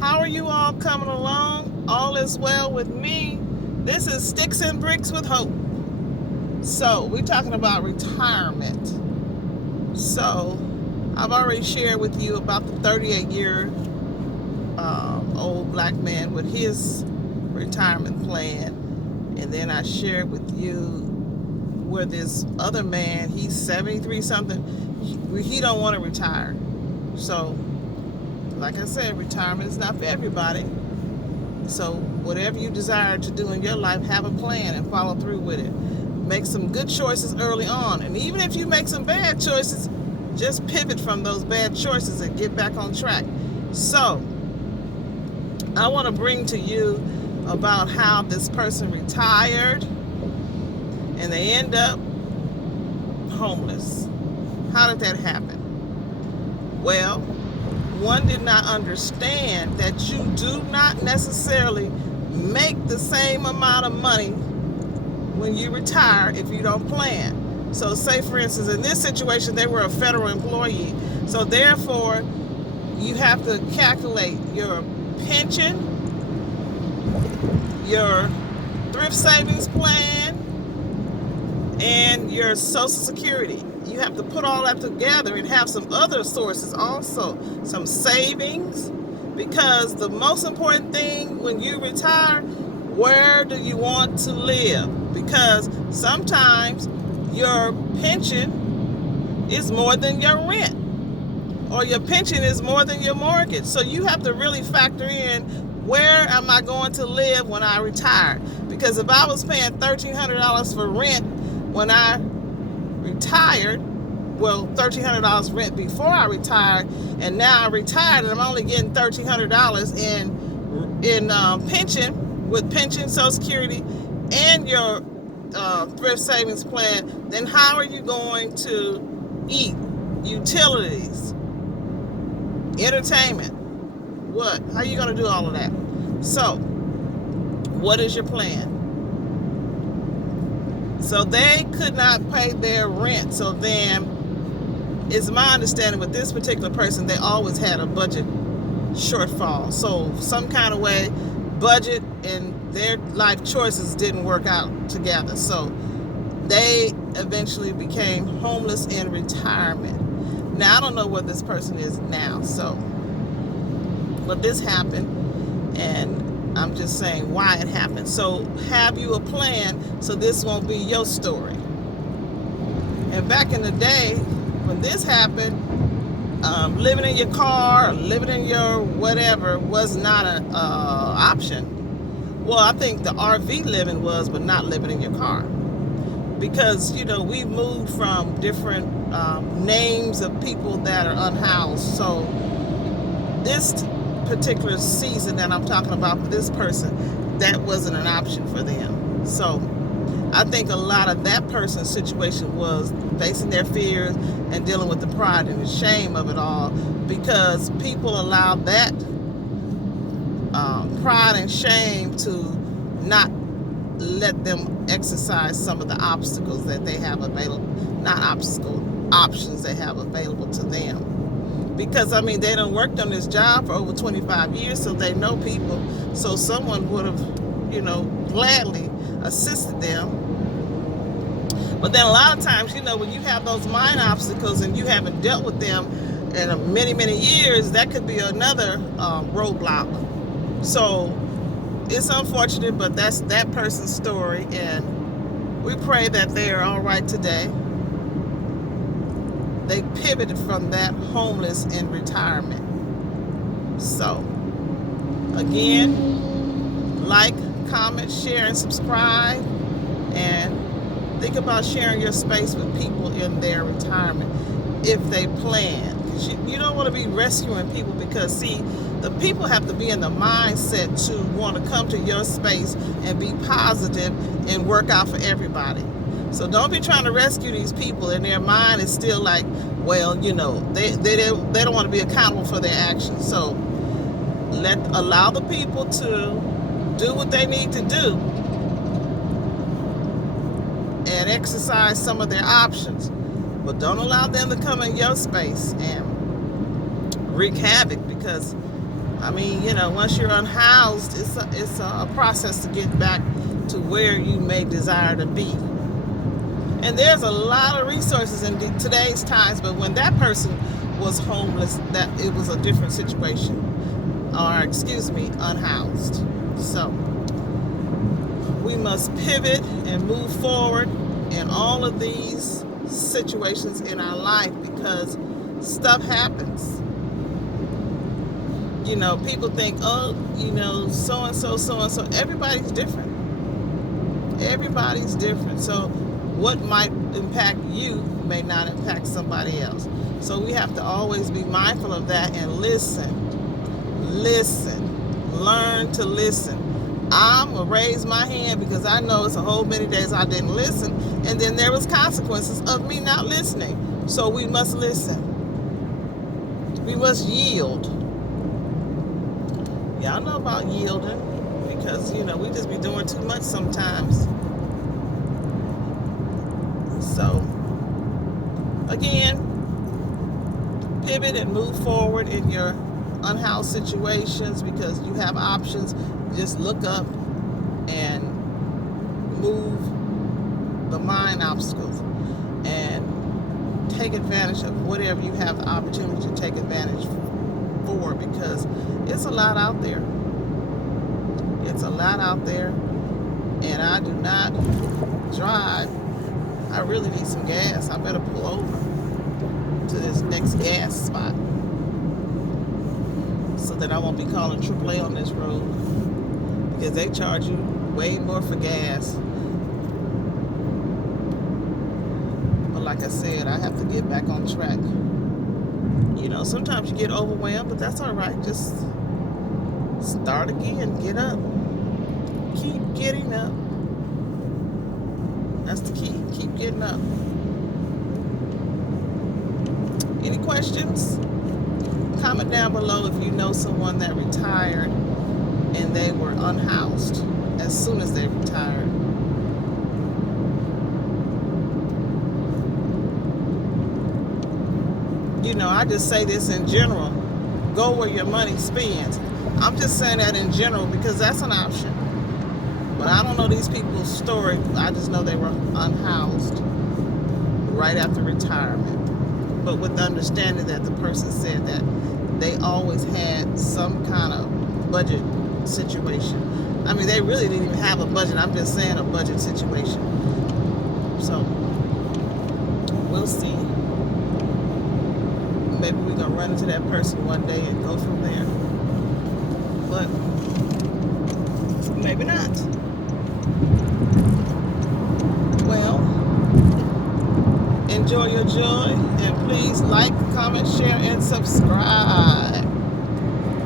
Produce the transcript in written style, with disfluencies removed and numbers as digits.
How are you all coming along? All is well with me. This is Sticks and Bricks with Hope. So, we're talking about retirement. So, I've already shared with you about the 38-year old black man with his retirement plan. And then I shared with you where this other man, he's 73 something, he don't want to retire. So, like I said, retirement is not for everybody. So whatever you desire to do in your life, have a plan and follow through with it. Make some good choices early on. And even if you make some bad choices, just pivot from those bad choices and get back on track. So I want to bring to you about how this person retired and they end up homeless. How did that happen? Well, one did not understand that you do not necessarily make the same amount of money when you retire if you don't plan. So say for instance, in this situation, they were a federal employee. So therefore, you have to calculate your pension, your thrift savings plan, and your Social Security. You have to put all that together and have some other sources also, some savings, because the most important thing when you retire, where do you want to live? Because sometimes your pension is more than your rent, or your pension is more than your mortgage. So you have to really factor in, where am I going to live when I retire? Because if I was paying $1,300 for rent when I retired, well, $1,300 rent before I retired, and now I retired and I'm only getting $1,300 in pension, with pension, Social Security, and your thrift savings plan, then how are you going to eat? Utilities, entertainment, what? How are you going to do all of that? So, what is your plan? So they could not pay their rent. So then, it's my understanding with this particular person, they always had a budget shortfall. So some kind of way, budget and their life choices didn't work out together. So they eventually became homeless in retirement. Now, I don't know where this person is now. So, but this happened, and I'm just saying why it happened. So have you a plan so this won't be your story. And back in the day when this happened, living in your car, living in your whatever was not an option. Well, I think the RV living was, but not living in your car. Because, we moved from different names of people that are unhoused. So this particular season that I'm talking about for this person, that wasn't an option for them. So I think a lot of that person's situation was facing their fears and dealing with the pride and the shame of it all, because people allow that pride and shame to not let them exercise some of the obstacles that they have available, not obstacles, options they have available to them. Because, they done worked on this job for over 25 years, so they know people. So someone would have, gladly assisted them. But then a lot of times, when you have those mind obstacles and you haven't dealt with them in many, many years, that could be another roadblock. So it's unfortunate, but that's that person's story. And we pray that they are all right today. They pivoted from that homeless in retirement. So, again, like, comment, share, and subscribe. And think about sharing your space with people in their retirement if they plan. Because you don't want to be rescuing people, because, see, the people have to be in the mindset to want to come to your space and be positive and work out for everybody. So don't be trying to rescue these people and their mind is still like, well, they don't want to be accountable for their actions. So allow the people to do what they need to do and exercise some of their options. But don't allow them to come in your space and wreak havoc, because I mean, once you're unhoused, it's a process to get back to where you may desire to be. And there's a lot of resources in today's times, but when that person was homeless, that it was a different situation, or unhoused. So we must pivot and move forward in all of these situations in our life, because stuff happens. People think, oh, so and so. Everybody's different. Everybody's different. So what might impact you may not impact somebody else. So we have to always be mindful of that and listen, learn to listen. I'm going to raise my hand because I know it's a whole many days I didn't listen, and then there was consequences of me not listening. So we must listen. We must yield. Y'all know about yielding, because, we just be doing too much sometimes. So, again, pivot and move forward in your unhoused situations, because you have options. Just look up and move the mind obstacles and take advantage of whatever you have the opportunity to take advantage for, because it's a lot out there. It's a lot out there, and I do not drive. I really need some gas. I better pull over to this next gas spot so that I won't be calling AAA on this road, because they charge you way more for gas. But like I said, I have to get back on track. Sometimes you get overwhelmed, but that's all right. Just start again. Get up. Keep getting up. That's the key. Keep getting up. Any questions? Comment down below if you know someone that retired and they were unhoused as soon as they retired. I just say this in general. Go where your money spends. I'm just saying that in general because that's an option. But I don't know these people's story. I just know they were unhoused right after retirement. But with the understanding that the person said that they always had some kind of budget situation. I mean, they really didn't even have a budget. I'm just saying a budget situation. So, we'll see. Maybe we're going to run into that person one day and go from there. But maybe not. Well, enjoy your joy, and please like, comment, share, and subscribe.